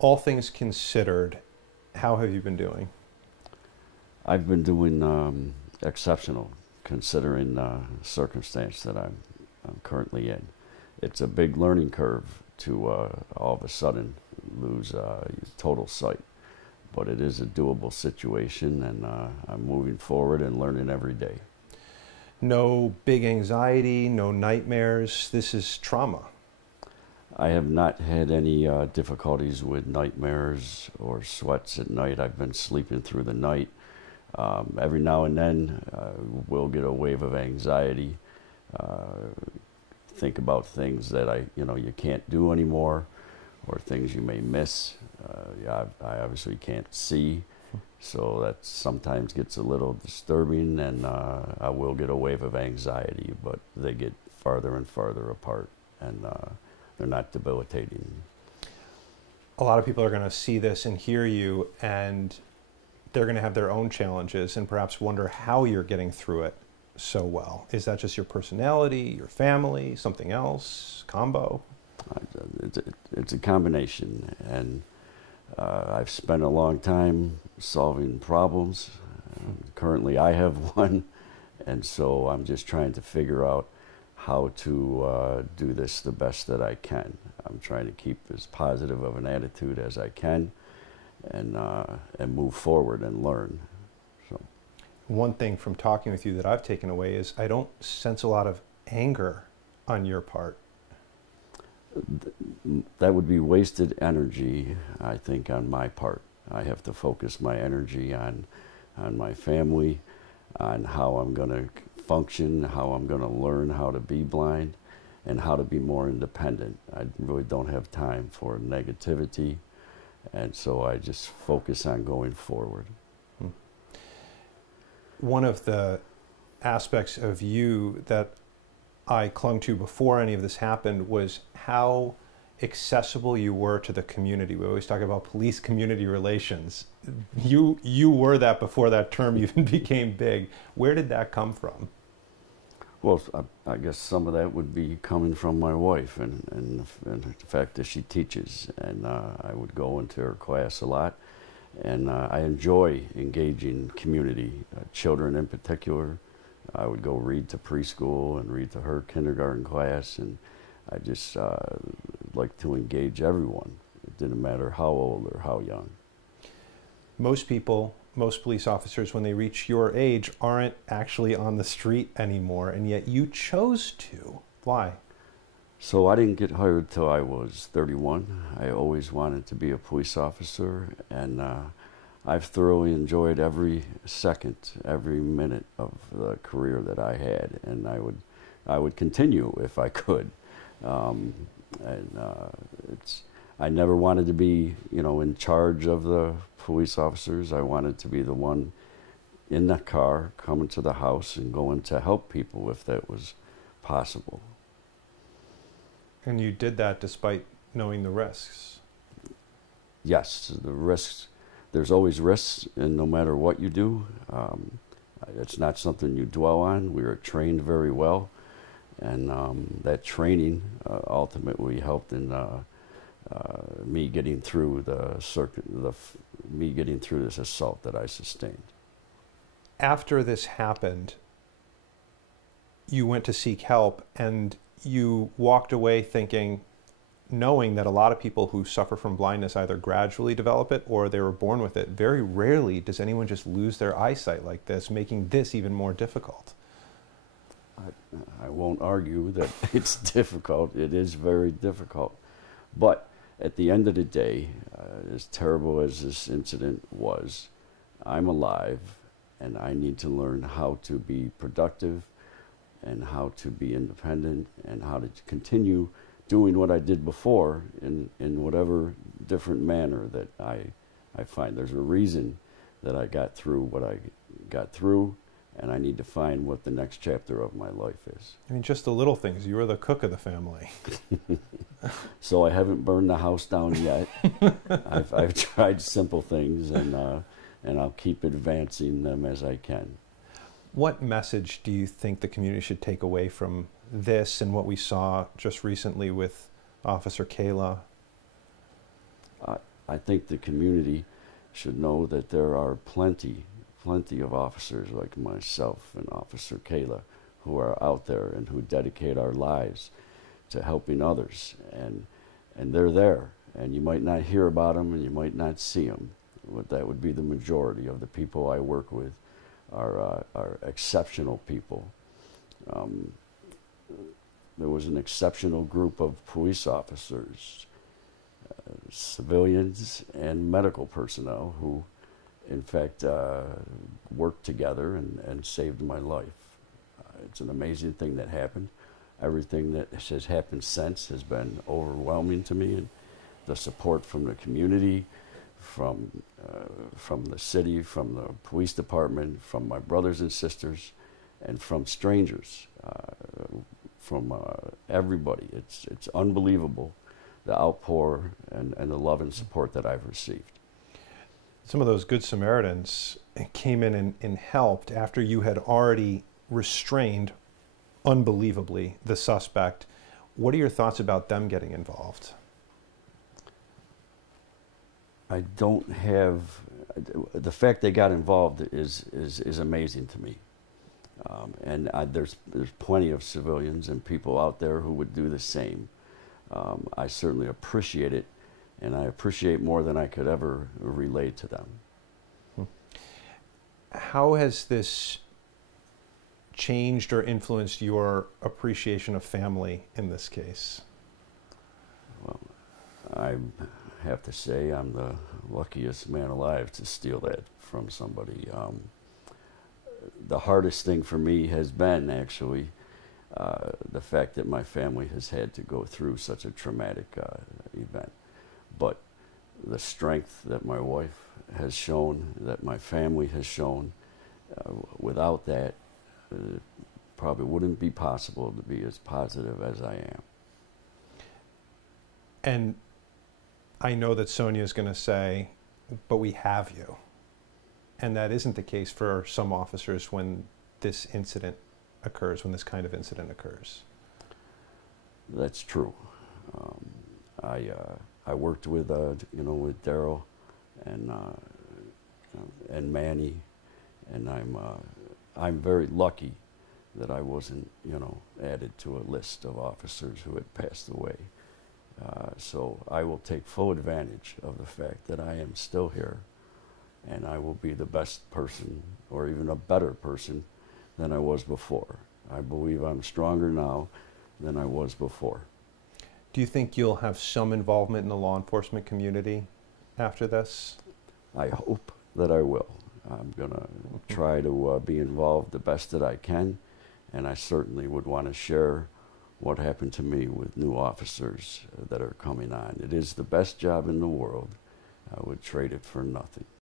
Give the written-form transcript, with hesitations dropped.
All things considered, how have you been doing? I've been doing exceptional considering the circumstance that I'm currently in. It's a big learning curve to all of a sudden lose total sight, but it is a doable situation, and I'm moving forward and learning every day. No big anxiety, no nightmares. This is trauma. I have not had any difficulties with nightmares or sweats at night. I've been sleeping through the night. Every now and then we'll get a wave of anxiety, think about things that you can't do anymore, or things you may miss. I obviously can't see, so that sometimes gets a little disturbing, and I will get a wave of anxiety, but they get farther and farther apart, and they're not debilitating. A lot of people are going to see this and hear you, and they're going to have their own challenges and perhaps wonder how you're getting through it so well. Is that just your personality, your family, something else, combo? It's a combination, and I've spent a long time solving problems. Currently I have one, and so I'm just trying to figure out how to do this the best that I can. I'm trying to keep as positive of an attitude as I can, and move forward and learn. So, one thing from talking with you that I've taken away is I don't sense a lot of anger on your part. That would be wasted energy, I think, on my part. I have to focus my energy on my family, on how I'm going to function, how I'm going to learn how to be blind, and how to be more independent. I really don't have time for negativity, and so I just focus on going forward. One of the aspects of you that I clung to before any of this happened was how accessible you were to the community. We always talk about police-community relations. You were that before that term even became big. Where did that come from? Well, I guess some of that would be coming from my wife, and the fact that she teaches, and I would go into her class a lot, and I enjoy engaging community, children in particular. I would go read to preschool and read to her kindergarten class, and I just like to engage everyone. It didn't matter how old or how young. Most people, most police officers, when they reach your age, aren't actually on the street anymore, and yet you chose to. Why? So I didn't get hired till I was 31. I always wanted to be a police officer, and I've thoroughly enjoyed every second, every minute of the career that I had, and I would continue if I could. I never wanted to be, in charge of the police officers. I wanted to be the one in the car, coming to the house and going to help people if that was possible. And you did that despite knowing the risks. Yes, the risks. There's always risks, and no matter what you do, it's not something you dwell on. We were trained very well, and that training ultimately helped in me getting through me getting through this assault that I sustained. After this happened, you went to seek help, and you walked away knowing that a lot of people who suffer from blindness either gradually develop it or they were born with it. Very rarely does anyone just lose their eyesight like this, making this even more difficult. I won't argue that it's difficult. It is very difficult. But at the end of the day, as terrible as this incident was, I'm alive, and I need to learn how to be productive and how to be independent and how to continue doing what I did before in whatever different manner that I find. There's a reason that I got through what I got through, and I need to find what the next chapter of my life is. I mean, just the little things. You were the cook of the family. So I haven't burned the house down yet. I've tried simple things, and I'll keep advancing them as I can. What message do you think the community should take away from this and what we saw just recently with Officer Kayla? I think the community should know that there are plenty of officers like myself and Officer Kayla who are out there and who dedicate our lives to helping others, and they're there, and you might not hear about them and you might not see them, but that would be the majority of the people I work with are exceptional people. There was an exceptional group of police officers, civilians and medical personnel who in fact worked together and saved my life. It's an amazing thing that happened. Everything that has happened since has been overwhelming to me, and the support from the community, from the city, from the police department, from my brothers and sisters, and from strangers, from everybody. It's unbelievable, the outpour and the love and support that I've received. Some of those Good Samaritans came in and helped after you had already restrained, unbelievably, the suspect. What are your thoughts about them getting involved? I don't have, the fact they got involved is amazing to me. There's plenty of civilians and people out there who would do the same. I certainly appreciate it, and I appreciate more than I could ever relate to them. How has this changed or influenced your appreciation of family in this case? Well, I have to say I'm the luckiest man alive to steal that from somebody. The hardest thing for me has been actually the fact that my family has had to go through such a traumatic event. But the strength that my wife has shown, that my family has shown, without that, it probably wouldn't be possible to be as positive as I am. And I know that Sonia is going to say, but we have you. And that isn't the case for some officers when this incident occurs, when this kind of incident occurs. That's true. I worked with with Daryl and Manny, and I'm very lucky that I wasn't added to a list of officers who had passed away. So I will take full advantage of the fact that I am still here, and I will be the best person, or even a better person, than I was before. I believe I'm stronger now than I was before. Do you think you'll have some involvement in the law enforcement community after this? I hope that I will. I'm going to try to be involved the best that I can, and I certainly would want to share what happened to me with new officers that are coming on. It is the best job in the world. I would trade it for nothing.